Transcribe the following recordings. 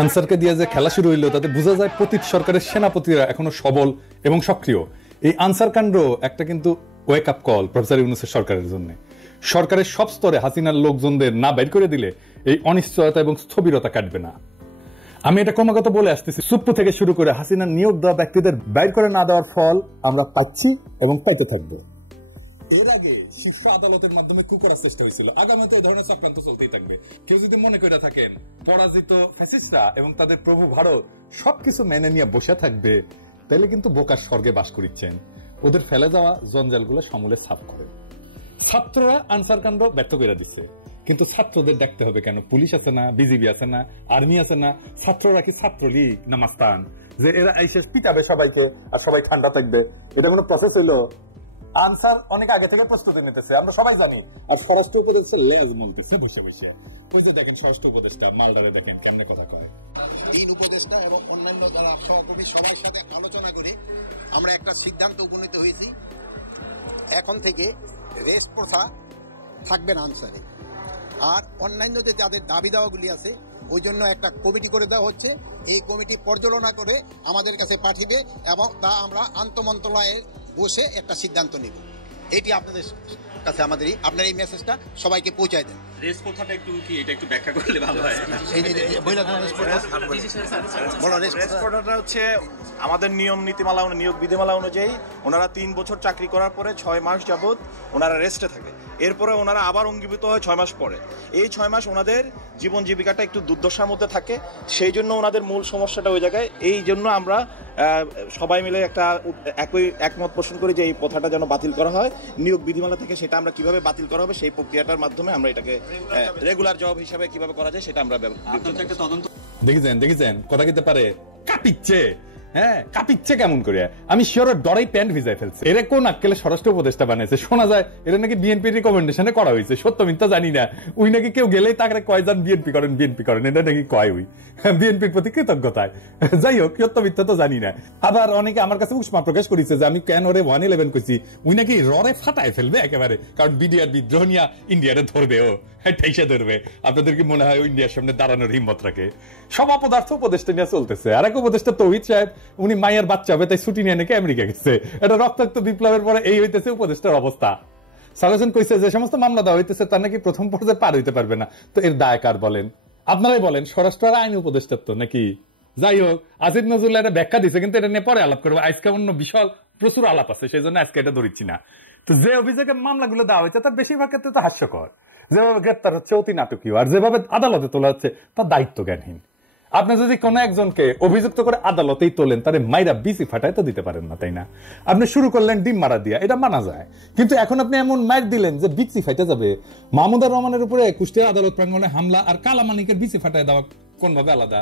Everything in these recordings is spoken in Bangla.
আনসারকে দিয়ে যে খেলা শুরু হইলো তাতে বোঝা যায় পতিত সরকারের সেনাপতিরা এখনো সবল এবং সক্রিয়। এই আনসার কাণ্ড একটা কিন্তু ওয়েক আপ কল প্রফেসর ইউনূসের সরকারের জন্য। সরকারের সব স্তরে হাসিনার লোকজনদের না বের করে দিলে এই অনিশ্চয়তা এবং স্থবিরতা কাটবে না। আমি এটা ক্রমাগত বলে আসতেছি, সুপ্পু থেকে শুরু করে হাসিনার নিয়োগ দেওয়া ব্যক্তিদের বের করে না দেওয়ার ফল আমরা পাচ্ছি এবং পাইতে থাকবো। এর আগে শীর্ষ আদালতের মাধ্যমে কু করার চেষ্টা হয়েছিল, আগামীতে এই ধরনের চক্রান্ত চলতেই থাকবে। কেউ যদি মনে করে থাকেন পরাজিত ফ্যাসিস্টরা এবং তাদের প্রভু ভারত সবকিছু মেনে নিয়ে বসে থাকবে, তাহলে কিন্তু বোকার স্বর্গে বাস করিচ্ছেন। ওদের ফেলে যাওয়া জঞ্জালগুলো সমূলে সাফ করে। ছাত্ররা আনসার কাণ্ড ব্যর্থ করে দিচ্ছে, কিন্তু ছাত্রদের দেখতে হবে কেন? পুলিশ আছে না, বিজিবি আছে না, আর্মি আছে না? ছাত্ররা কি ছাত্রলীগ না মাস্তান যে এরা এসে পিটাবে সবাইকে আর সবাই ঠান্ডা থাকবে? এটা কোনো প্রসেস হইলো? আনসার অনেক আগে থেকে প্রস্তুতি নিতেছে, আমরা সবাই জানি। আর স্বরাষ্ট্র উপদেষ্টা লেজ মলতেছে বসে বসে। ওই যে দেখেন স্বরাষ্ট্র উপদেষ্টা মালদারে দেখেন কেমনে কথা কয়। এই উপদেষ্টা এবং অন্যান্য যারা সহকর্মী সবার সাথে আলোচনা করে আমরা একটা সিদ্ধান্ত উপনীত হয়েছি, এখন থেকে রেস্ট প্রথা থাকবে না আনসারে। আর অন্যান্য যে যাদের দাবি দাওয়াগুলি আছে ওই জন্য একটা কমিটি করে দেওয়া হচ্ছে। এই কমিটি পর্যালোচনা করে আমাদের কাছে পাঠিয়ে এবং তা আমরা আন্তঃমন্ত্রণালয়ে বসে একটা সিদ্ধান্ত নেব। এটি আপনাদের কাছে আমাদের আপনার এই মেসেজটা সবাইকে পৌঁছায় দেন। রেস প্রথাটা একটু কি এটা একটু ব্যাখ্যা করলে ভালো হয়। রেস প্রথাটা হচ্ছে আমাদের নিয়ম নীতিমালা নিয়োগ বিধিমালা অনুযায়ী ওনারা 3 বছর চাকরি করার পরে 6 মাস যাবত ওনারা রেস্টে থাকে। এরপরে ওনারা আবার অঙ্গীভূত হয় 6 মাস পরে। এই 6 মাস ওনাদের জীবন জীবিকাটা একটু দুর্দশার মধ্যে থাকে, সেই জন্য ওনাদের মূল সমস্যাটা ওই জায়গায়। এই জন্য আমরা সবাই মিলে একটা একমত পোষণ করি যে এই প্রথাটা যেন বাতিল করা হয়। নিয়োগ বিধিমালা থেকে সেটা আমরা কিভাবে বাতিল করা হবে সেই প্রক্রিয়াটার মাধ্যমে আমরা এটাকে রেগুলার জব হিসাবে কিভাবে করা যায় সেটা আমরা দেখেছেন কথা কিতে পারে কাঁপিচ্ছে। হ্যাঁ, কাঁপিচ্ছে কেমন করে? আমি শিওর ডরাই প্যান্ট ভিজাই ফেলছে। এরা কোন আক্কেলে স্বরাষ্ট্র উপদেষ্টা বানাইছে? শোনা যায় এটা নাকি বিএনপির রিকমেন্ডেশনে করা হয়েছে। সত্য মিথ্যা জানি না। ওই নাকি কেউ গেলেই তাকে কয় যান বিএনপি করেন, এটা নাকি কয় ওই বিএনপির প্রতি কৃতজ্ঞতায়। যাই হোক, সত্য মিথ্যা তো জানি না। আবার অনেকে আমার কাছে উষ্মা প্রকাশ করেছে যে আমি কেন ওরে 111 করছি, ওই নাকি ররে ফাটায় ফেলবে একেবারে, কারণ বিডিআর বিদ্রোহ নিয়ে ইন্ডিয়ারে ধরবে, ও ঠেসে ধরবে। আপনাদের কি মনে হয় ইন্ডিয়ার সামনে দাঁড়ানোর হিম্মত রাখে? সব অপদার্থ উপদেষ্টা নিয়ে চলতেছে। আর এক উপদেষ্টা তৌহিদ সাহেব, উনি মায়ের বাচ্চা হবে তাই ছুটি নিয়ে নাকি আমেরিকা গেছে। এটা রক্তাক্ত বিপ্লবের পরে এই হইতেছে উপদেষ্টার অবস্থা। সালেজন কইছে যে সমস্ত মামলা দেওয়া হইতেছে তার নাকি প্রথম পর্যায়ে পার হইতে পারবে না। তো এর দায় কার বলেন? আপনারাই বলেন। স্বরাষ্ট্র আর আইন উপদেষ্টার তো নাকি? যাই হোক, আসিফ নজরুল্লাহ এটা ব্যাখ্যা দিচ্ছে, কিন্তু এটা নিয়ে পরে আলাপ করবো। আজকে অন্য বিশাল প্রচুর আলাপ আছে, সেই জন্য আজকে এটা ধরিচ্ছি না। তো যে অভিযোগে মামলাগুলো দেওয়া হয়েছে তার বেশিরভাগ ক্ষেত্রে তো হাস্যকর। যেভাবে গ্রেপ্তার হচ্ছে অতি নাটকীয়, আর যেভাবে আদালতে তোলা হচ্ছে তার দায়িত্ব জ্ঞানহীন। আপনি যদি কোনো একজনকে অভিযুক্ত করে আদালতেই তোলেন, তারে মাইরা বিসি ফাটায় তো দিতে পারেন না, তাই না? আপনি শুরু করলেন ডিম মারা দিয়া, এটা মানা যায়। কিন্তু এখন আপনি এমন মাইর দিলেন যে বিসি ফাইতে যাবে। মাহমুদুর রহমানের উপরে কুষ্টিয়া আদালত প্রাঙ্গণে হামলা আর কালামানিকের বিসি ফাটায় দেওয়া কোন ভাবে আলাদা?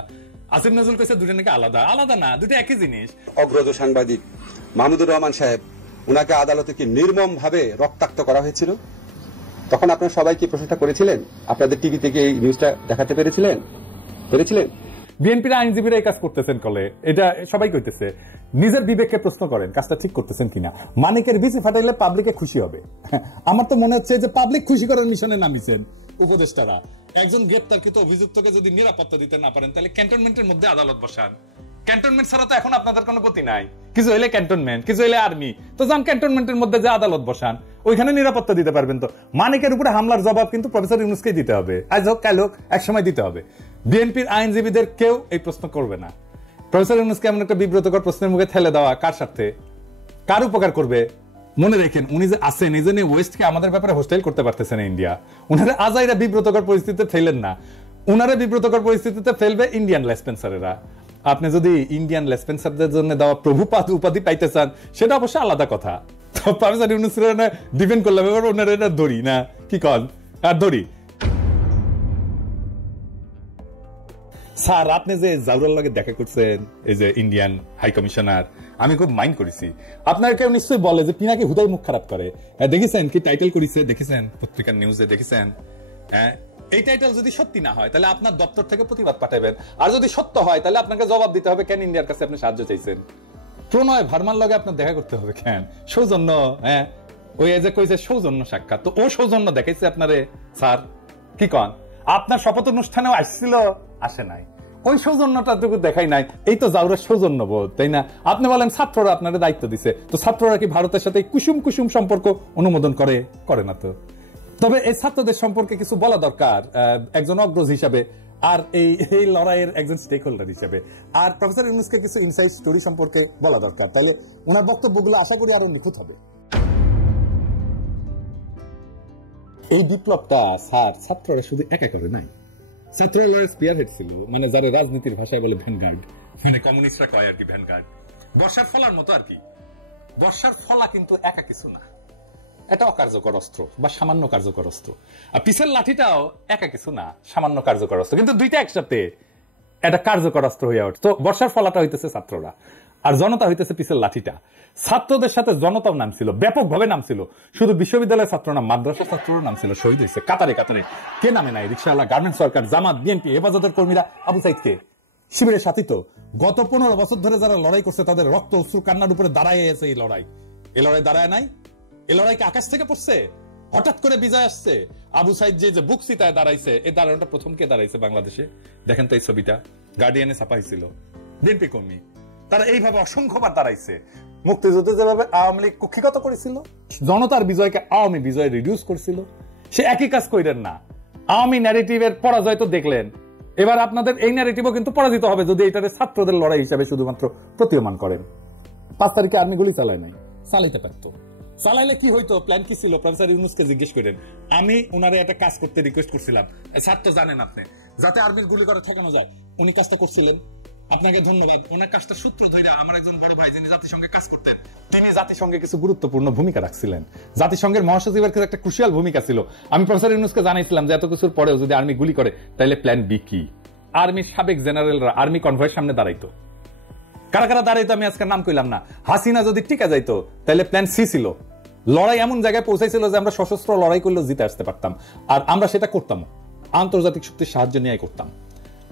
আসিফ নজরুল কইছে দুটো নাকি আলাদা। আলাদা না, দুটো একই জিনিস। অগ্রজ সাংবাদিক মাহমুদুর রহমান সাহেব, উনাকে আদালতে কি নির্মম ভাবে রক্তাক্ত করা হয়েছিল, তখন আপনারা সবাই কি প্রশংসা করেছিলেন? আপনাদের টিভি থেকে এই নিউজটা দেখাতে পেরেছিলেন? বিএনপির আইনজীবীরা এই কাজ করতেছেন কলে, এটা সবাই কইতেছে। নিজের বিবেককে প্রশ্ন করেন কাজটা ঠিক করতেছেন কিনা। মানিকের বিসি ফাটাইলে পাবলিকে খুশি হবে। আমার তো মনে হচ্ছে যে পাবলিক খুশি করার মিশনে নামিছেন উপদেষ্টারা। একজন গ্রেপ্তারকৃত অভিযুক্তকে যদি নিরাপত্তা দিতে না পারেন, তাহলে ক্যান্টনমেন্টের মধ্যে আদালত বসান। ক্যান্টনমেন্ট ছাড়া তো এখন আপনাদের কোনো গতি নাই। কিছু হইলে ক্যান্টনমেন্ট, কিছু হইলে আর্মি, তো যান ক্যান্টনমেন্টের মধ্যে যে আদালত বসান, ওইখানে নিরাপত্তা দিতে পারবেন। তো মানিকের উপরে হামলার জবাব কিন্তু প্রফেসর ইউনূসকেই দিতে হবে, আজ হোক কাল হোক, একসময় দিতে হবে। বিএনপির আইনজীবীদের কেউ এই প্রশ্ন করবে না। প্রফেসর ইউনূসকে এমন একটা বিব্রতকর প্রশ্নের মুখে ঠেলে দেওয়া কার স্বার্থে, কার উপকার করবে? মনে রেখেন, উনি যে আছেন এই জন্য ওয়েস্টকে আমাদের ব্যাপারে হোস্টাইল করতে পারতেছেন ইন্ডিয়া। উনারা আজাইরা বিব্রতকর পরিস্থিতিতে ফেলেন না, উনারা বিব্রতকর পরিস্থিতিতে ফেলবে ইন্ডিয়ান লেসপেন্সারেরা। আপনি যদি ইন্ডিয়ান লেসপেন্সারদের জন্য দেওয়া প্রভুপাদ উপাধি পাইতে চান, সেটা অবশ্য আলাদা কথা। তো প্রফেসর ইউনূসের ডিপেন্ড করলাম, এবার ওনারা এটা ধরি না, কি কন? আর ধরি। স্যার, আপনি যে জাউরার লগে দেখা করছেন, এই যে ইন্ডিয়ান হাই কমিশনার, আমি খুব মাইন্ড করেছি। আপনার কেউ নিশ্চয়ই বলে যে পিনাকি হুদাই মুখ খারাপ করে। দেখেছেন কি টাইটেল করেছে? দেখেছেন পত্রিকার নিউজে? দেখেছেন? হ্যাঁ, এই টাইটেল যদি সত্যি না হয় তাহলে আপনার দপ্তর থেকে প্রতিবাদ পাঠাবেন, আর যদি সত্য হয় তাহলে আপনাকে জবাব দিতে হবে কেন ইন্ডিয়ার কাছে আপনি সাহায্য চাইছেন। প্রণয় ভার্মার লগে আপনার দেখা করতে হবে কেন? সৌজন্য। হ্যাঁ, ওই যে কইছে সৌজন্য সাক্ষাৎ, তো ও সৌজন্য দেখাইছে আপনারে। স্যার কি কন? আপনার শপথ অনুষ্ঠানেও আসছিল? আসে নাই। ওই সৌজন্যটাটুকু দেখাই নাই। এই তো জাউরের সৌজন্য বোধ, তাই না? আপনি বলেন ছাত্ররা আপনার দায়িত্ব দিছে, তো ছাত্ররা কি ভারতের সাথে কুসুম কুসুম সম্পর্ক অনুমোদন করে না তো। তবে এই ছাত্রদের সম্পর্কে কিছু বলা দরকার একজন অগ্রজ হিসাবে, আর এই লড়াইয়ের একজন স্টেক হোল্ডার হিসাবে। আর প্রফেসর ইউনূসকে কিছু ইনসাইড স্টোরি সম্পর্কে বলা দরকার, তাহলে ওনার বক্তব্যগুলো আশা করি আরো নিখুঁত হবে। এই বিপ্লবটা স্যার ছাত্ররা শুধু একা করে নাই, ছাত্ররা লড়াই স্পিয়ার হেড ছিল, মানে যারা রাজনীতির ভাষায় বলে ভ্যানগার্ড, মানে কমিউনিস্টরা কয় আর কি ভ্যানগার্ড, বর্ষার ফলার মতো আর কি। বর্ষার ফলা কিন্তু একা কিছু না, এটা অকার্যকর অস্ত্র বা সামান্য কার্যকর অস্ত্র। আর পিছের লাঠিটাও একা কিছু না, সামান্য কার্যকর অস্ত্র, কিন্তু দুইটা একসাথে এটা কার্যকর অস্ত্র হয়ে ওঠে। তো বর্ষার ফলাটা হইতেছে ছাত্ররা, আর জনতা হইতেছে পিছের লাঠিটা। ছাত্রদের সাথে জনতাও নামছিল, ব্যাপকভাবে নামছিল। শুধু বিশ্ববিদ্যালয়ের ছাত্র না, মাদ্রাসা ছাত্রও নামছিল, শহীদ হয়েছে কাতারে কাতারে। কে নামে নাই? রিকশাওয়ালা, গার্মেন্টস সরকার, জামাত, বিএনপি, হেফাজতের কর্মীরা, আবু সাইদকে শিবিরের সাথী। তো গত 15 বছর ধরে যারা লড়াই করছে তাদের রক্ত অশ্রু কান্নার উপরে দাঁড়ায় আছে এই লড়াই। এই লড়াই দাঁড়ায় নাই, এই লড়াইকে আকাশ থেকে পড়ছে, হঠাৎ করে বিজয় আসছে। আবু সাইদ যে বুক চিতায় দাঁড়াইছে, এই দাঁড়ানোটা প্রথম কে দাঁড়াইছে বাংলাদেশে? দেখেন তো এই ছবিটা, গার্ডিয়ানে ছাপা হয়েছিল, বিএনপি কর্মী। তারা এইভাবে অসংখ্যবার দাঁড়াইছে। মুক্তিযুদ্ধে যেভাবে আওয়ামী লীগ কুক্ষিগত করেছিল, জনতার বিজয়কে আওয়ামী বিজয় রিডিউস করছিল, সে একই কাজ কইরেন না। আওয়ামী ন্যারেটিভের পরাজয় তো দেখলেন, এবার আপনাদের এই ন্যারেটিভও কিন্তু পরাজিত হবে যদি এটাকে ছাত্রদের লড়াই হিসাবে শুধুমাত্র প্রতীয়মান করেন। 5 তারিখে আর্মি গুলি চালায় নাই, চালাইতে পারতো। চালাইলে কি হইতো, প্ল্যান কি ছিল? প্রফেসর ইউনূসকে জিজ্ঞেস করেন। আমি উনারে একটা কাজ করতে রিকোয়েস্ট করছিলাম, স্যার তো জানেন আপনি, যাতে আর্মির গুলি করে ঠেকানো যায়। উনি কাজটা করছিলেন, আপনাকে ধন্যবাদ। ওনার কাজটা সূত্র ধরে আমার একজন বড় ভাই যিনি জাতিসংঘে কাজ করতেন, তিনি জাতিসংঘে কিছু গুরুত্বপূর্ণ ভূমিকা রাখছিলেন। জাতিসংঘের মহাসচিবের ক্ষেত্রে একটা ক্রুশিয়াল ভূমিকা ছিল। আমি প্রফেসর ইউনূসকে জানাইছিলাম যে এত কিছুর পরেও যদি আর্মি গুলি করে তাহলে প্ল্যান বি কি? আর্মির সাবেক জেনারেলরা আর্মি কনভয়ের সামনে দাঁড়াইতো। কারা কারা দাঁড়াইতো আমি আজকে নাম কইলাম না। হাসিনা যদি টিকা যাইতো তাহলে প্ল্যান সি ছিল। লড়াই এমন জায়গায় পৌঁছাইছিল যে আমরা সশস্ত্র লড়াই করলেও জিতে আসতে পারতাম, আর আমরা সেটা করতাম, আন্তর্জাতিক শক্তির সাহায্য নিয়ে করতাম,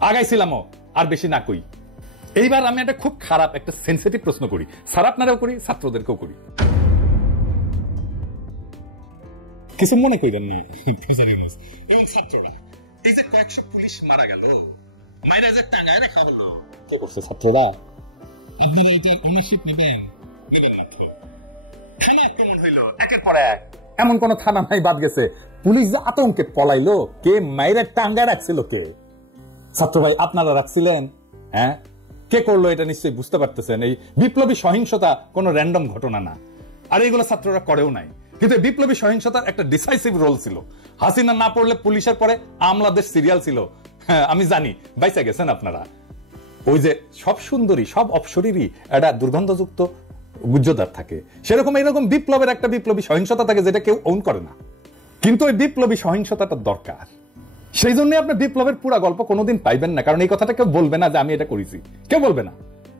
আগাইছিলামও। আর বেশি না কই। এইবার আমি একটা খুব খারাপ একটা সেন্সিটিভ প্রশ্ন করি, স্যার আপনারাও করি, ছাত্রদেরকেও করি, কিছু মনে করেন না। এবং ছাত্ররা এই যে কয়েকশো পুলিশ মারা গেল, মাইরা যে টাকায় রাখা হলো, কে করছে? ছাত্ররা। আপনারা এটা ওনারশিপ নেবেন? নেবেন না। থানা আক্রমণ হইলো একের পর এক, এমন কোন থানা নাই বাদ গেছে। পুলিশ যে আতঙ্কে পলাইলো, কে মাইরা টাঙ্গায় রাখছিল? কে? ছাত্র ভাই আপনারা রাখছিলেন? হ্যাঁ, কে করলো এটা নিশ্চয়ই বুঝতে পারতেছেন। এই বিপ্লবী সহিংসতা কোনো র্যান্ডম ঘটনা না, আর এইগুলো ছাত্ররা করেও নাই। কিন্তু বিপ্লবী সহিংসতার একটা ডিসাইসিভ রোল ছিল। হাসিনা না পড়লে পুলিশের পরে আমলাদের সিরিয়াল ছিল। হ্যাঁ আমি জানি, বাইসা গেছেন আপনারা। ওই যে সব সুন্দরী সব অপসরীরই একটা দুর্গন্ধযুক্ত গুজ্জদার থাকে, সেরকম এইরকম বিপ্লবের একটা বিপ্লবী সহিংসতা থাকে যেটা কেউ ওন করে না। কিন্তু ওই বিপ্লবী সহিংসতাটা দরকার। সেই জন্য আপনি বিপ্লবের পুরো গল্প কোনোদিন পাইবেন না, কারণ এই কথাটা কেউ বলবে না যে আমি এটা করেছি, কেউ বলবে না,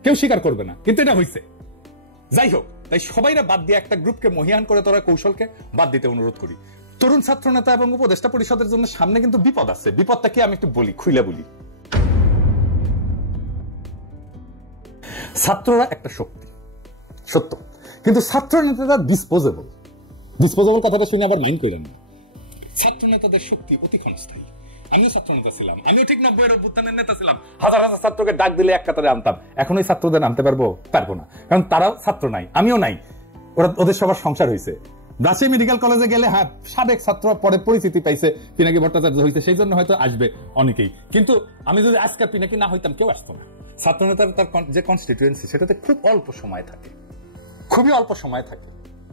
কেউ স্বীকার করবে না, কিন্তু এটা হয়েছে। যাই হোক, তাই সবাইরা বাদ দিয়ে একটা গ্রুপকে মহিয়ান করে তোরা কৌশলকে বাদ দিতে অনুরোধ করি। তরুণ ছাত্র নেতা এবং উপদেষ্টা পরিষদের জন্য সামনে কিন্তু বিপদ আছে। বিপদটা কি আমি একটু বলি, খুইলা বলি। ছাত্ররা একটা শক্তি, সত্য, কিন্তু ছাত্র নেতারা ডিসপোজেবল। ডিসপোজেবল কথাটা শুনে আবার মাইন্ড করেন না। ছাত্র নেতাদের শক্তি অতি ক্ষণস্থায়ী। আমিও ছাত্র নেতা ছিলাম, আমিও ঠিক 90-এর অভ্যুত্থানের নেতা ছিলাম। হাজার হাজার ছাত্রকে ডাক দিলে এক কাতারে আনতাম। এখন ওই ছাত্রদের আনতে পারবো না, কারণ তারাও ছাত্র নাই, আমিও নাই। ওদের সবার সংসার হয়েছে। রাজশাহী মেডিকেল কলেজে গেলে হ্যাঁ সাবেক ছাত্র পরে পরিচিতি পাইছে, পিনাকি ভট্টাচার্য হয়েছে, সেই জন্য হয়তো আসবে অনেকেই। কিন্তু আমি যদি আজকে পিনাকি না হইতাম কেউ আসতো না। ছাত্র নেতার তার যে কনস্টিটিউয়েন্সি সেটাতে খুব অল্প সময় থাকে, খুবই অল্প সময় থাকে।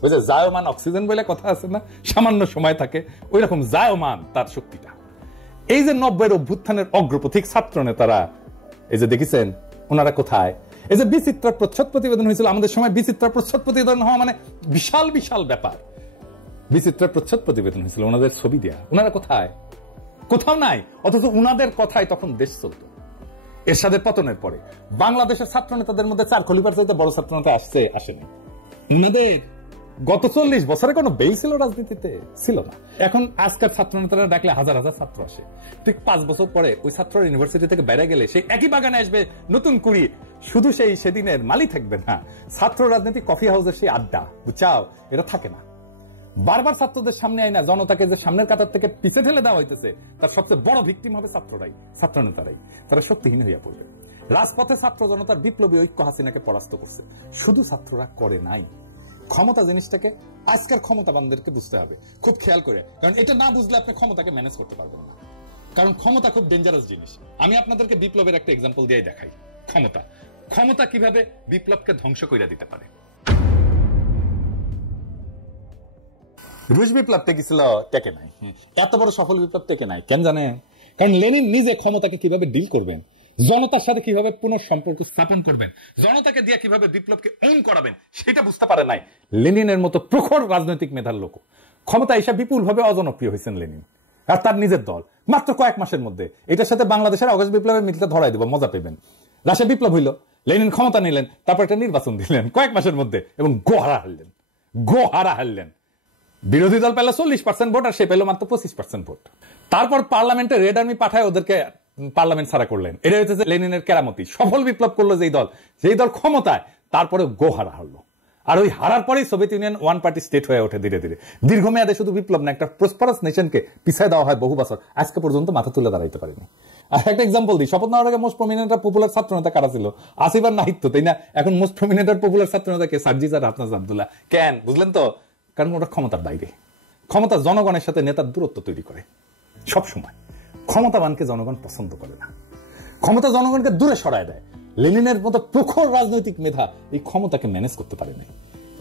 ওই যে জায়মান অক্সিজেন বলে কথা আছে না, সামান্য সময় থাকে, ওই রকম জায়মান তার শক্তিটা। এই যে 90-এর অভ্যুত্থানের অগ্রপথিক ছাত্র নেতারা, এই যে দেখেছেন ওনারা কোথায়। এই যে বিচিত্রা প্রচ্ছদ প্রতিবেদন হয়েছিল আমাদের সময়, বিচিত্রা প্রচ্ছদ প্রতিবেদন হওয়া মানে বিশাল বিশাল ব্যাপার। বিচিত্রা প্রচ্ছদ প্রতিবেদন হয়েছিল, ওনাদের ছবি দেয়া, ওনারা কোথায়? কোথাও নাই। অথচ উনাদের কথায় তখন দেশ চলত। এরশাদের পতনের পরে বাংলাদেশের ছাত্র নেতাদের মধ্যে 4 খলিফার চাইতে বড় ছাত্র নেতা আসেনি। উনাদের গত 40 বছরে কোনো বেই ছিল রাজনীতিতে? ছিল না। এখন আজকের ছাত্র নেতারা ডাকলে হাজার হাজার ছাত্র আসে। ঠিক 5 বছর পরে ওই ছাত্র ইউনিভার্সিটি থেকে বাইরে গেলে সেই একই বাগানে আসবে নতুন কুড়ি। শুধু সেই সেদিনের মালি থাকবে না, ছাত্র রাজনীতি কফি হাউসের সেই আড্ডা, বুঝছাও, এটা থাকে না। বারবার ছাত্রদের সামনে আইনা জনতাকে যে সামনের কাতার থেকে পিছে ঠেলে দেওয়া হইতেছে তার সবচেয়ে বড় ভিকটিম হবে ছাত্ররাই, ছাত্রনেতারাই। তারা শক্তিহীন হইয়া পড়বে। রাজপথে ছাত্র জনতার বিপ্লবী ঐক্য হাসিনাকে পরাস্ত করছে। শুধু ছাত্ররা করে নাই, ক্ষমতা জিনিসটাকে আজকের ক্ষমতাবানদেরকে বুঝতে হবে খুব খেয়াল করে, কারণ এটা না বুঝলে আপনি ক্ষমতাকে ম্যানেজ করতে পারবেন না। কারণ ক্ষমতা খুব ডেঞ্জারাস জিনিস। আমি আপনাদেরকে বিপ্লবের একটা এক্সাম্পল দিয়ে দেখাই। ক্ষমতা কিভাবে বিপ্লবকে ধ্বংস করে দিতে পারে। রুশ বিপ্লব টেকেছিল, টেকে নাই। এত বড় সফল বিপ্লব টেকে নাই কেন জানে? কারণ লেনিন নিজে ক্ষমতাকে কিভাবে ডিল করবেন, জনতার সাথে কিভাবে পুনঃসম্পর্ক স্থাপন করবেন, জনতাকে দিয়ে কিভাবে বিপ্লবকে ওন করাবেন সেটা বুঝতে পারে নাই। লেনিনের মতো প্রখর রাজনৈতিক মেধার লোক ক্ষমতা এসে বিপুলভাবে অজনপ্রিয় হয়েছেন লেনিন আর তার নিজের দল মাত্র কয়েক মাসের মধ্যে। এটার সাথে বাংলাদেশের অগস্ট বিপ্লবের মিলটা ধরাই দেব, মজা পেবেন। রাশিয়া বিপ্লব হইল, লেনিন ক্ষমতা নিলেন, তারপর একটা নির্বাচন দিলেন কয়েক মাসের মধ্যে এবং গোহারা হারলেন। বিরোধী দল পেল 40% ভোট আর সে পেল মাত্র 25% ভোট। তারপর পার্লামেন্টে রেড আর্মি পাঠায় ওদেরকে পার্লামেন্ট ছাড়া করলেন। এটা হচ্ছে লেনিনের কেরামতি। সফল বিপ্লব করলো যেই দল ক্ষমতায়, তারপরে গোহারা হারলো। আর ওই হারার পরেই Soviet union one party state হয়ে ওঠে ধীরে ধীরে। দীর্ঘমেয়াদে শুধু বিপ্লব না, একটা প্রসপারাস নেশনকে পিছায় দেওয়া হয় বহু বছর, আজকে পর্যন্ত মাথা তুলে দাঁড়াইতে পারেনি। আর একটা এক্সাম্পল দিই, শপথ নেওয়ার আগে মোস্ট প্রমিনেন্ট পপুলার ছাত্র নেতা কারা ছিল? আসিফ আর নাহিদ তো, তাই না? এখন মোস্ট প্রমিনেন্ট পপুলার ছাত্র নেতা কে? সার্জিস আর হাফনাজ আব্দুল্লাহ। কেন বুঝলেন তো? কারণ ওটা ক্ষমতার বাইরে। ক্ষমতা জনগণের সাথে নেতার দূরত্ব তৈরি করে সব সময়। ক্ষমতাবানকে জনগণ পছন্দ করে না, ক্ষমতা জনগণকে দূরে সরায় দেয়। লেনিনের মতো প্রখর রাজনৈতিক মেধা এই ক্ষমতাকে ম্যানেজ করতে পারে নাই।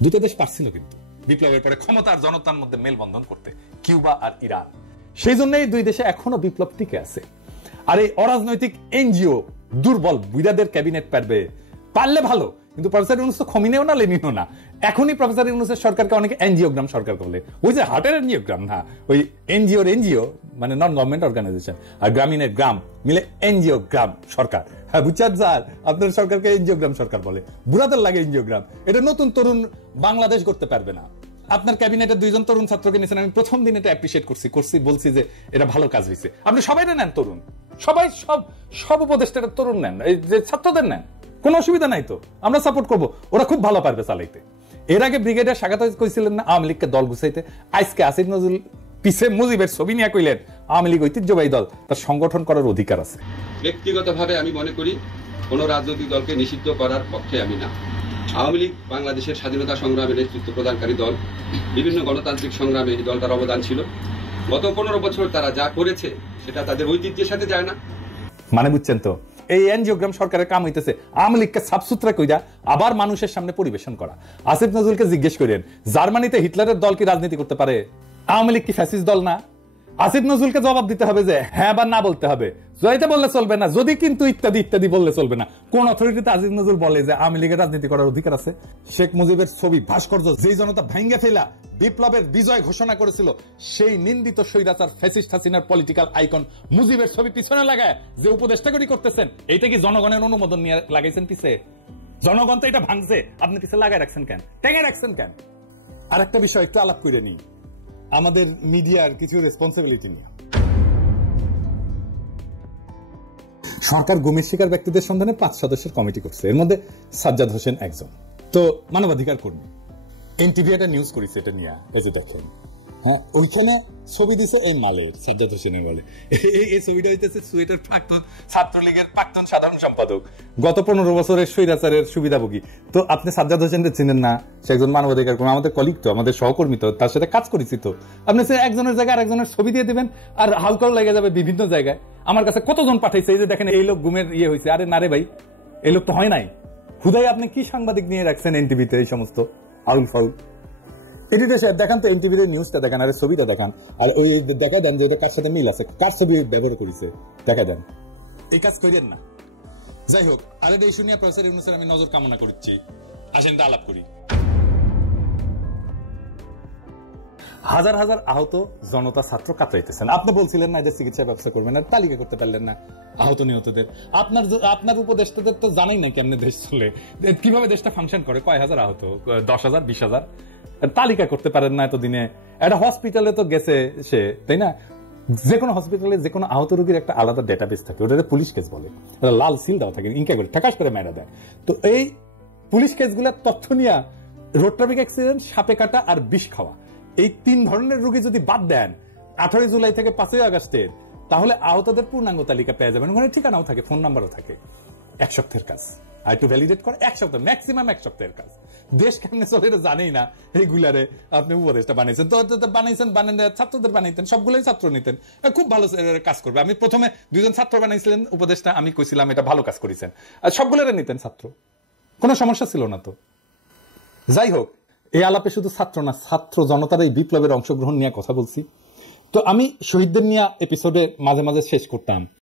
দুটো দেশ পারছিল কিন্তু বিপ্লবের পরে ক্ষমতা আর জনতার মধ্যে মেলবন্ধন করতে, কিউবা আর ইরান। সেই জন্যই দুই দেশে এখনো বিপ্লব টিকে আছে। আর এই অরাজনৈতিক এনজিও দুর্বল বুইরাদের ক্যাবিনেট পারলে ভালো, কিন্তু প্রফেসর ইউনূস তো খমিনেও না লেনিনও না। এখনই প্রফেসর ইউনূসের সরকারকে অনেকে এনজিওগ্রাম সরকার বলে। ওই যে হার্টের এনজিওগ্রাম না, ওই এনজিও মানে নন গভর্নমেন্ট অর্গানাইজেশন আর গ্রামীণের গ্রাম মিলে এনজিওগ্রাম সরকার। হ্যাঁ বুঝছেন স্যার, আপনার সরকারকে এনজিওগ্রাম সরকার বলে। বুড়াদের লাগে এনজিওগ্রাম। এটা নতুন তরুণ বাংলাদেশ করতে পারবে না। আপনার ক্যাবিনেটে 2 জন তরুণ ছাত্রকে নিয়েছেন, আমি প্রথম দিন এটা অ্যাপ্রিশিয়েট করছি, বলছি যে এটা ভালো কাজ হয়েছে। আপনি সবাই নেন তরুণ, সব উপদেষ্টারা তরুণ নেন, এই যে ছাত্রদের নেন, কোনো অসুবিধা নাই তো, আমরা সাপোর্ট করবো। ওরা খুব ভালো পারবে চালাইতে। এর আগে ব্রিগেডিয়ার স্বাগত কইছিলেন না আওয়ামী লীগকে দল গুছাইতে। আজকে আসিফ নজরুল পিছে মুজিবের ছবি নিয়ে কইলেন আওয়ামী লীগ ঐতিহ্যবাহী দল, তার সংগঠন করার অধিকার আছে। ব্যক্তিগতভাবে আমি মনে করি কোন রাজনৈতিক দলকে নিষিদ্ধ করার পক্ষে আমি না। আওয়ামী লীগ বাংলাদেশের স্বাধীনতা সংগ্রামে নেতৃত্ব প্রদানকারী দল। বিভিন্ন গণতান্ত্রিক সংগ্রামে এই দলটার অবদান ছিল। গত 15 বছর তারা যা করেছে সেটা তাদের ঐতিহ্যের সাথে যায় না। মানে বুঝছেন তো, এই এনজিওগ্রাম সরকারের কাম হইতেছে আওয়ামী লীগকে সাফসুতরা কইরা আবার মানুষের সামনে পরিবেশন করা। আসিফ নজরুলকে জিজ্ঞেস করেন, জার্মানিতে হিটলারের দল কি রাজনীতি করতে পারে? আওয়ামী লীগ কি ফ্যাসিস্ট দল না? আসিফ নজরুলকে জবাব দিতে হবে যে হ্যাঁ বা না বলতে হবে। জয়তে বললে চলবে না, যদি কিন্তু ইত্যাদি ইত্যাদি বললে চলবে না। কোন অথরিটিতে আসিফ নজরুল বলে যে আওয়ামী লীগের রাজনীতি করার অধিকার আছে? শেখ মুজিবের ছবি ভাস্কর্য যেই জনতা ভাঙ্গে ফেলা বিপ্লবের বিজয় ঘোষণা করেছিল, সেই নিন্দিত স্বৈরাচার ফ্যাসিস্ট হাসিনার পলিটিক্যাল আইকন মুজিবের ছবি পিছনে লাগায় যে উপদেষ্টাগরি করতেছেন, এইটা কি জনগণের অনুমোদন নিয়ে লাগাইছেন পিছে? জনগণ তো এটা ভাঙছে, আপনি পিছে লাগাই রাখছেন কেন, টেঙে রাখছেন কেন? আর একটা বিষয় একটু আলাপ করে নিই, আমাদের মিডিয়ার কিছু রেসপন্সিবিলিটি নিয়ে। সরকার গুমের শিকার ব্যক্তিদের সন্ধানে 5 সদস্যের কমিটি করছে, এর মধ্যে সাজ্জাদ হোসেন একজন। তো মানবাধিকার কর্মী এনটিভি একটা নিউজ করেছে এটা নিয়ে, দেখেন। হ্যাঁ, ওইখানে ছবি দিছে এই মালের সাজ্জাদ হোসেনের বলে। এই ছবিটা হইতেছে সুয়েটের প্রাক্তন ছাত্রলীগের প্রাক্তন সাধারণ সম্পাদক, গত 15 বছরের স্বৈরাচারের সুবিধাভোগী। তো আপনি সাজ্জাদ হোসেনকে চিনেন না? সে একজন মানবাধিকার কর্মী, আমাদের কলিগ তো, আমাদের সহকর্মী তো, তার সাথে কাজ করেছি তো। আপনি একজনের জায়গায় আরেকজনের ছবি দিয়ে দিবেন আর হালকাও লেগে যাবে বিভিন্ন জায়গায়। আমার কাছে কতজন পাঠাইছে, এই যে দেখেন এই লোক গুমের ইয়ে হয়েছে। আরে না রে ভাই, এই লোক তো হয় নাই। হুদাই আপনি কি সাংবাদিক নিয়ে রাখছেন এনটিভিতে এই সমস্ত আউল ফাউল? এডিটর সাহেব দেখান তো এনটিভিতে নিউজটা দেখান, আর ছবিটা দেখান, আর ওই দেখা দেন যে এটা কার সাথে মিল আছে, কার ছবি ব্যবহার করেছে দেখা দেন। এই কাজ করেন না। যাই হোক, আর এটা ইস্যু নিয়ে প্রফেসর ইউনূসের আমি নজর কামনা করছি। আসেন আলাপ করি। হাজার হাজার আহত জনতা ছাত্র কাতরাইতেছেন। আপনি বলছিলেন না যে চিকিৎসা ব্যবস্থা করবেন, আর তালিকা করতে পারলেন না আহত নিহতদের। আপনার উপদেষ্টাদের তো জানাই না কেমনে দেশ চলে, কিভাবে দেশটা ফাংশন করে, কয় হাজার আহত, 10,000 20,000 তালিকা করতে পারেন না এতদিনে। একটা হসপিটালে তো গেছে সে, তাই না? যে কোনো হসপিটালে যে কোনো আহত রোগীর একটা আলাদা ডেটাবেস থাকে, ওটা পুলিশ কেস বলে, লাল সিল দেওয়া থাকে, ইনকা করে ঠাকাশ করে মেরা দেয়। তো এই পুলিশ কেসগুলোর তথ্য নিয়ে রোড ট্রাফিক অ্যাক্সিডেন্ট, সাপে কাটা আর বিষ খাওয়া, এই 3 ধরনের রোগী যদি বাদ দেন 18 জুলাই থেকে 5 আগস্টের, তাহলে আহতদের পূর্ণাঙ্গ তালিকা পেয়ে যাবেন। ওখানে ঠিকানাও থাকে, ফোন নাম্বারও থাকে। 1 সপ্তাহের কাজ, আর একটু ভ্যালিডেট করে 1 সপ্তাহ, ম্যাক্সিমাম 1 সপ্তাহের কাজ। দেশ কেমনে চলে এটা জানেই না, এইগুলারে আপনি উপদেশটা বানাইছেন, তো বানাইছেন, ছাত্রদের বানাইতেন, সবগুলোই ছাত্র নিতেন, খুব ভালো কাজ করবে। আমি প্রথমে 2 জন ছাত্র বানাইছিলেন উপদেশটা, আমি কইছিলাম এটা ভালো কাজ করেছেন, আর সবগুলোরে নিতেন ছাত্র, কোনো সমস্যা ছিল না। তো যাই হোক, এই আলাপে শুধু ছাত্র না, ছাত্র জনতার এই বিপ্লবের অংশগ্রহণ নিয়ে কথা বলছি। তো আমি শহীদদের নিয়ে এপিসোডে মাঝে মাঝে শেষ করতাম,